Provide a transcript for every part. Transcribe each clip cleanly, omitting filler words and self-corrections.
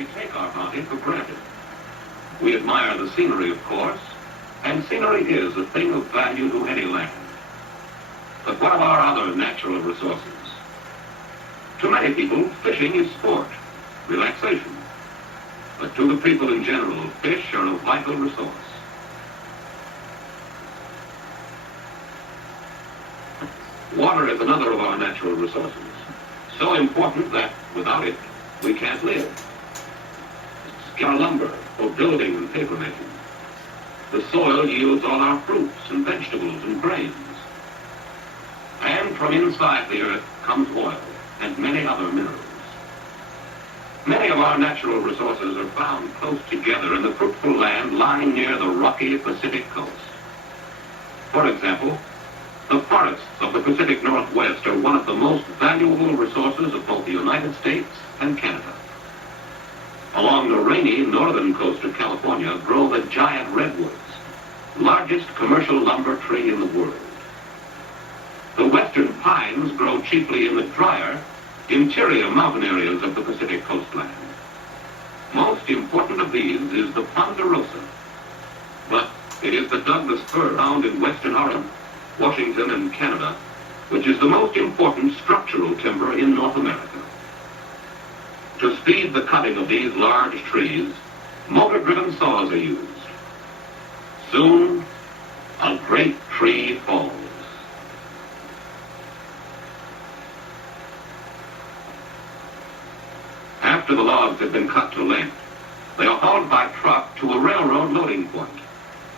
We take our bounty for granted. We admire the scenery, of course, and scenery is a thing of value to any land. But what of our other natural resources? To many people, fishing is sport, relaxation. But to the people in general, fish are a vital resource. Water is another of our natural resources, so important that without it, we can't live. It's our lumber for building and paper making. The soil yields all our fruits and vegetables and grains. And from inside the earth comes oil and many other minerals. Many of our natural resources are found close together in the fruitful land lying near the rocky Pacific coast. For example, the forests of the Pacific Northwest are one of the most valuable resources of both the United States and Canada. Along the rainy northern coast of California grow the giant redwoods, largest commercial lumber tree in the world. The western pines grow chiefly in the drier, interior mountain areas of the Pacific coastline. Most important of these is the ponderosa, but it is the Douglas fir found in western Oregon, Washington, and Canada, which is the most important structural timber in North America. To speed the cutting of these large trees, motor-driven saws are used. Soon, a great tree falls. After the logs have been cut to length, they are hauled by truck to a railroad loading point,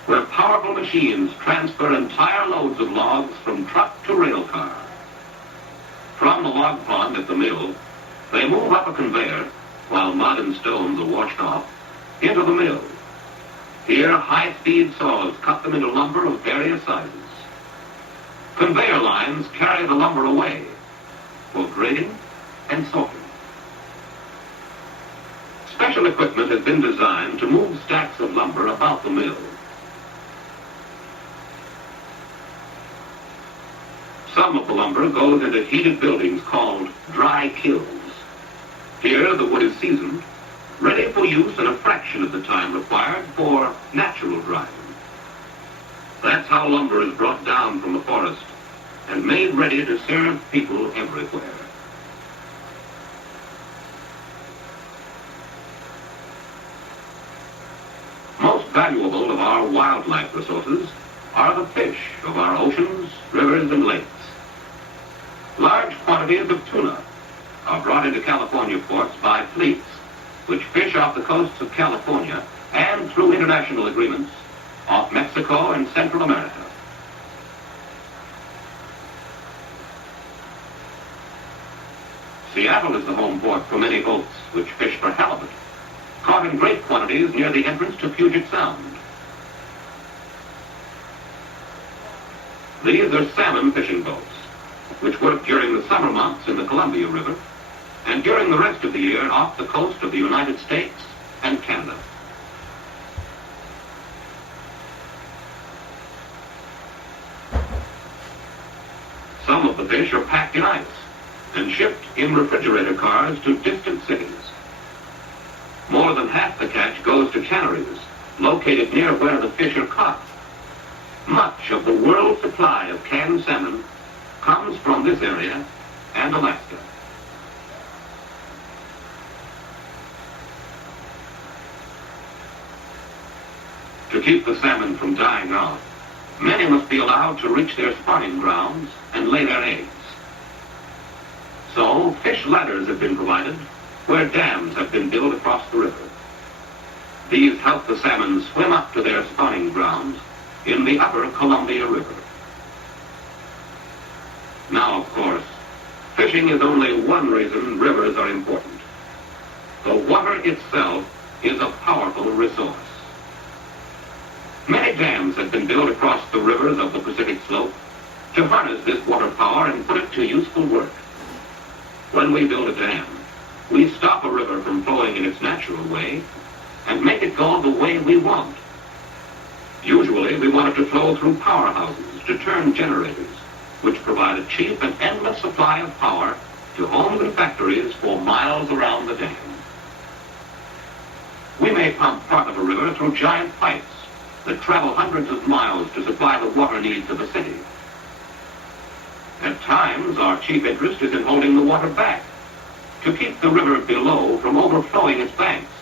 where powerful machines transfer entire loads of logs from truck to rail car. From the log pond at the mill, they move up a conveyor, while mud and stones are washed off, into the mill. Here, high-speed saws cut them into lumber of various sizes. Conveyor lines carry the lumber away for grading and sorting. Special equipment has been designed to move stacks of lumber about the mill. Some of the lumber goes into heated buildings called dry kilns. Here, the wood is seasoned, ready for use in a fraction of the time required for natural drying. That's how lumber is brought down from the forest and made ready to serve people everywhere. Most valuable of our wildlife resources are the fish of our oceans, rivers, and lakes. Large quantities of tuna are brought into California ports by fleets which fish off the coasts of California and through international agreements off Mexico and Central America. Seattle is the home port for many boats which fish for halibut, caught in great quantities near the entrance to Puget Sound. These are salmon fishing boats, which work during the summer months in the Columbia River and during the rest of the year off the coast of the United States and Canada. Some of the fish are packed in ice and shipped in refrigerator cars to distant cities. More than half the catch goes to canneries located near where the fish are caught. Much of the world's supply of canned salmon comes from this area and Alaska. To keep the salmon from dying out, many must be allowed to reach their spawning grounds and lay their eggs. So, fish ladders have been provided where dams have been built across the river. These help the salmon swim up to their spawning grounds in the upper Columbia River. Now, of course, fishing is only one reason rivers are important. The water itself is a powerful resource. Many dams have been built across the rivers of the Pacific Slope to harness this water power and put it to useful work. When we build a dam, we stop a river from flowing in its natural way and make it go the way we want. Usually, we want it to flow through powerhouses to turn generators, which provide a cheap and endless supply of power to homes and factories for miles around the dam. through giant pipes that travel hundreds of miles to supply the water needs of the city. At times, our chief interest is in holding the water back to keep the river below from overflowing its banks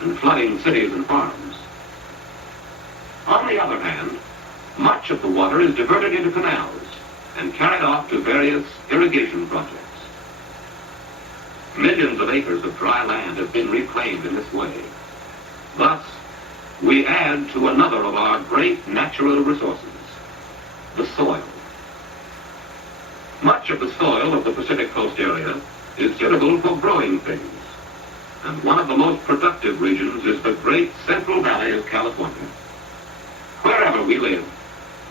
and flooding cities and farms. On the other hand, much of the water is diverted into canals and carried off to various irrigation projects. Millions of acres of dry land have been reclaimed in this way. Thus, we add to another of our great natural resources, the soil. Much of the soil of the Pacific Coast area is suitable for growing things, and one of the most productive regions is the great Central Valley of California. Wherever we live,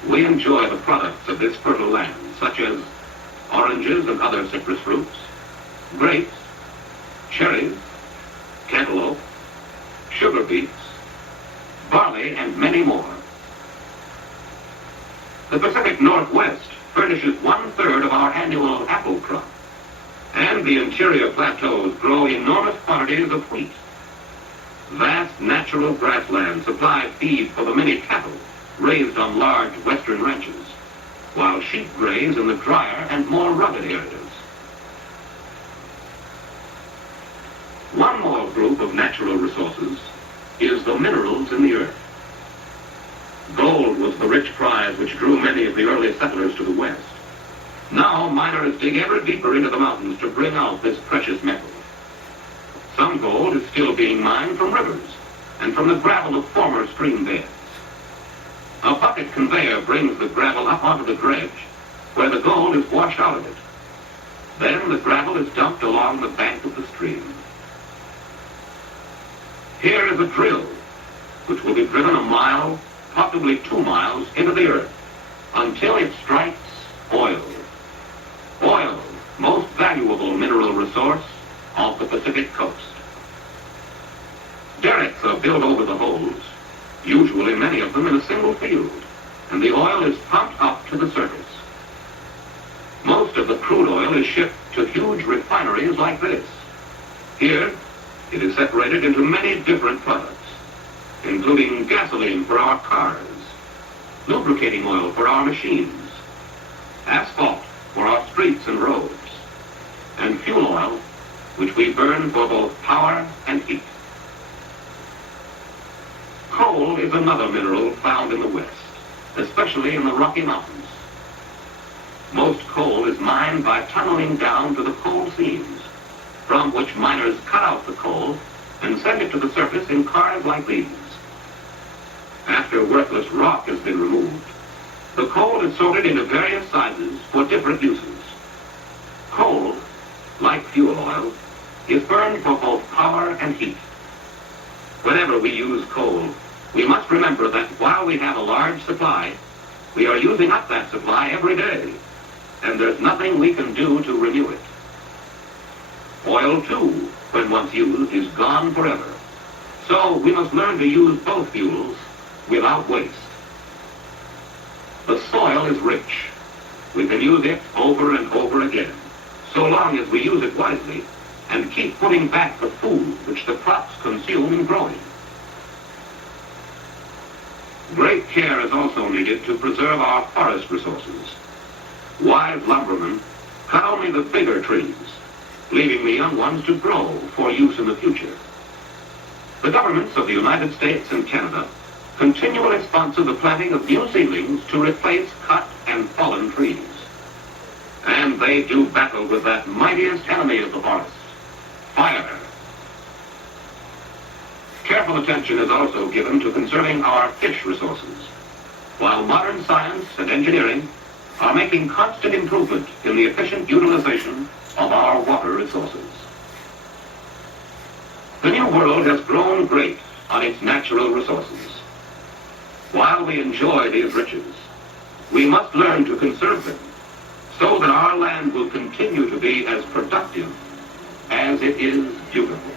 we enjoy the products of this fertile land, such as oranges and other citrus fruits, grapes, cherries, cantaloupe, sugar beets, barley, and many more. The Pacific Northwest furnishes 1/3 of our annual apple crop, and the interior plateaus grow enormous quantities of wheat. Vast natural grasslands supply feed for the many cattle raised on large western ranches, while sheep graze in the drier and more rugged areas. One more group of natural resources is the minerals in the earth. Gold was the rich prize which drew many of the early settlers to the west. Now miners dig ever deeper into the mountains to bring out this precious metal. Some gold is still being mined from rivers and from the gravel of former stream beds. A bucket conveyor brings the gravel up onto the dredge, where the gold is washed out of it. Then the gravel is dumped along the bank of the stream. Here is a drill, which will be driven a mile, possibly 2 miles, into the earth, until it strikes oil. Oil, most valuable mineral resource of the Pacific Coast. Derricks are built over the holes, usually many of them in a single field, and the oil is pumped up to the surface. Most of the crude oil is shipped to huge refineries like this. Here, it is separated into many different products, including gasoline for our cars, lubricating oil for our machines, asphalt for our streets and roads, and fuel oil, which we burn for both power and heat. Coal is another mineral found in the West, especially in the Rocky Mountains. Most coal is mined by tunneling down to the coal seams, from which miners cut out the coal and send it to the surface in cars like these. After worthless rock has been removed, the coal is sorted into various sizes for different uses. Coal, like fuel oil, is burned for both power and heat. Whenever we use coal, we must remember that while we have a large supply, we are using up that supply every day, and there's nothing we can do to renew it. Oil, too, when once used, is gone forever. So we must learn to use both fuels without waste. The soil is rich. We can use it over and over again, so long as we use it wisely and keep putting back the food which the crops consume in growing. Great care is also needed to preserve our forest resources. Wise lumbermen cut only the bigger trees, leaving the young ones to grow for use in the future. The governments of the United States and Canada continually sponsor the planting of new seedlings to replace cut and fallen trees. And they do battle with that mightiest enemy of the forest, fire. Careful attention is also given to conserving our fish resources, while modern science and engineering are making constant improvement in the efficient utilization of our water resources. The New World has grown great on its natural resources. While we enjoy these riches, we must learn to conserve them so that our land will continue to be as productive as it is beautiful.